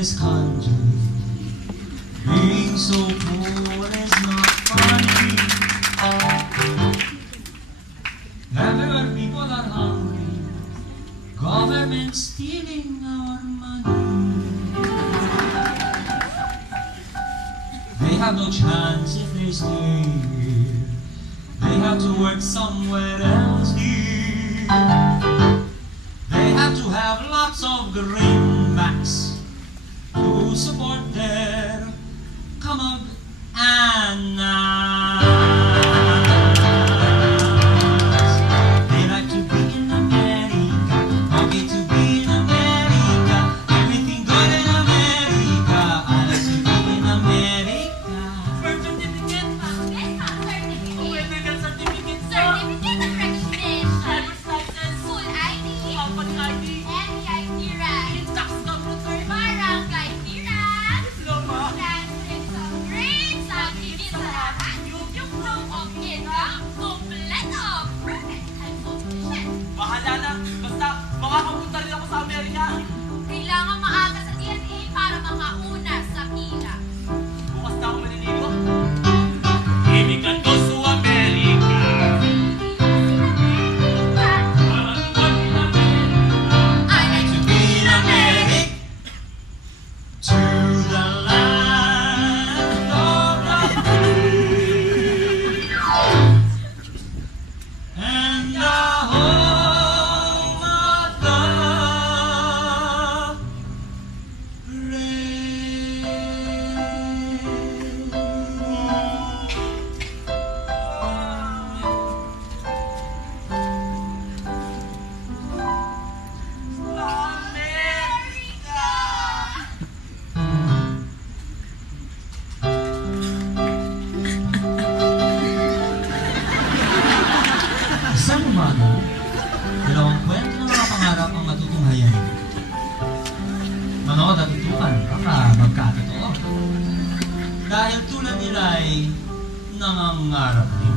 this country. Being so poor is not funny. Everywhere people are hungry, government stealing our money. They have no chance if they stay here. They have to work somewhere else here. They have to have lots of greenbacks to support their kamag-anak. They like to be in America, okay to be in America, everything good in America. I like to be in America. Birth certificate, ma'am. Yes, ma'am. Certificate. Medical certificate, sir. Certificate of recognition. Driver's license. School ID. Company ID. NBI clearance. Tax computer. Barangay clearance. Diploma. Transcripts of grades. Pag-ibig sa lahat. Yung proof of income. Kompleto. Perfect. I'm so efficient. Bahala na. Basta, makakapunta rin ako sa Amerika. Kailangan maaga sa DNA para makauna sa pila. Bukas na ako maniligo. Imikan ko sa Amerika. I like to be in America, to the land of the free and the home of the Isang umaga, dalawang kwento ng mga pangarap ang matutunghayan. Manood at tutukan, baka magkatotoo. Dahil tulad nila ay nangangarap din.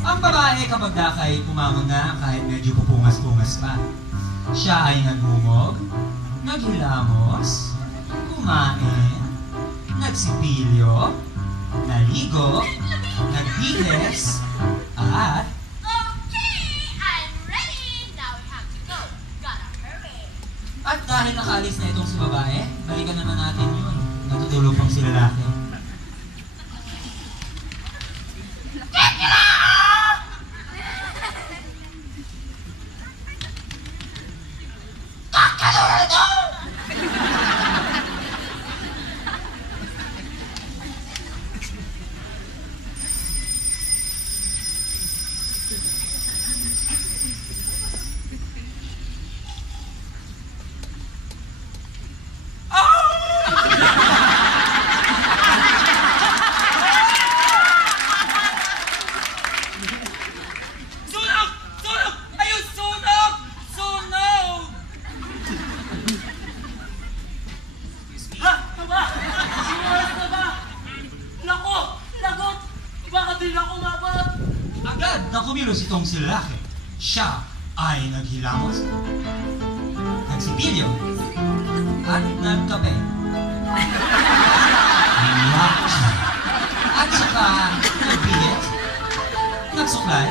Ang babae kapag dakay pumamanga kahit medyo pupungas-pungas pa. Siya ay nagmumog, naghilamos, kumain, nagsipilyo, naligo, nagbihes, at Okay, I'm ready. Now we have to go. Gotta hurry. dahil nakaalis na itong si babae, balikan naman natin yun. Natutulog pang si lalaki. Sunog! Sunog! Ayun, sunog! Sunog! Ha? Taba? Sinuwas na ba? Nako! Lagot! Baka din ako mabot! Agad na kumilos itong si lalaki. Siya ay naghilamos, nagsipilyo, at nagkape. At saka nagbihis, nagsuklay,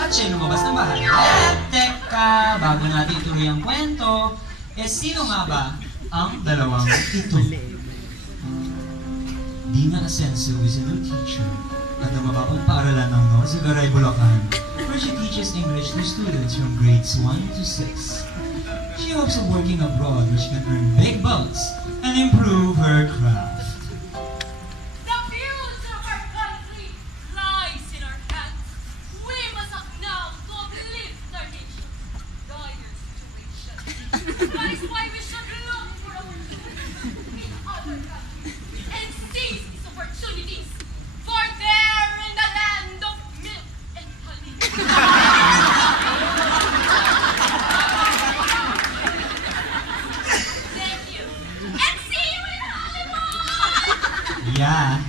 at siya lumabas ng bahay. Teka, bago natin ituloy ang kwento, sino nga ba ang dalawang ito? Dina Ascenso is a new teacher at ang mababang paaralan ng Norzagaray, Bulacan, where she teaches English to students from grades 1 to 6. She hopes of working abroad where she can earn big bucks and improve her craft. The future of our country lies in our hands. We must act now to uplift our nation's dire situation. That is why we should look for opportunities in other countries and seize these opportunities. For there in the land of milk and honey. Thank you. And see you in Hollywood! Yeah.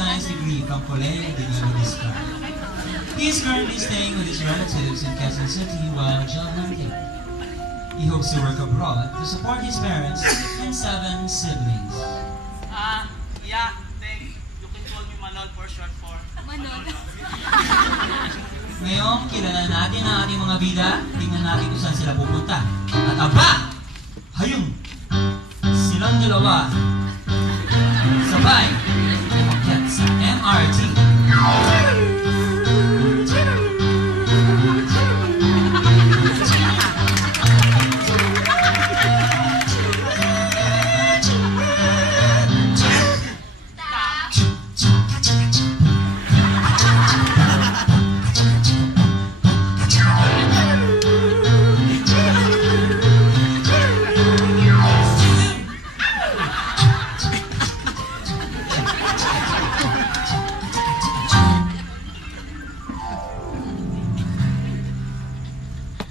science degree from Colegio de la Vista. He is currently staying with his relatives in Quezon City while job hunting. He hopes to work abroad to support his parents and 7 siblings. Yeah, thanks. You can call me Manol for short for. Manol. Ngayon, kilala natin ang ating mga bida. Tingnan natin kung saan sila pupunta. At aba! Hayun! Silang dalawa sabay umakyat sa MRT.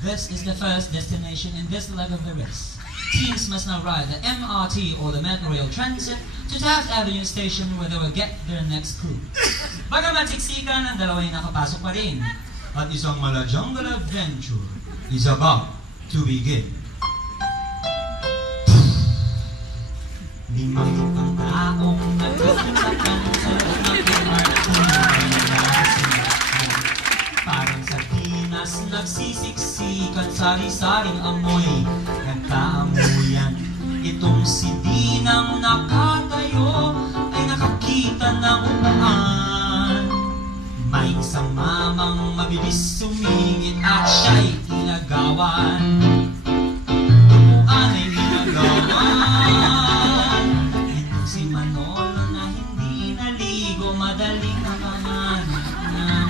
This is the first destination in this leg of the race. Teams must now ride the MRT or the Metro Rail Transit to Taft Avenue Station where they will get their next crew. Bagaman siksikan, ang dalawa ay nakapasok pa rin. At isang malajangal adventure is about to begin. Limang taong nagtutulakan sa MRT. Parang sa Pinas nagsisiksikan, sari-saring amoy nagkaamuyan. Itong si Dinang nakatayo ay nakakita ng upuan. May isang mamang mabilis sumingit at siya'y inagawan. Upuan ay inagawan. Itong si Manolo na hindi naligo, madaling naman ng upuan.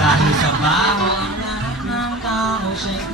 Dahil sa baho ang lahat ng tao siya'y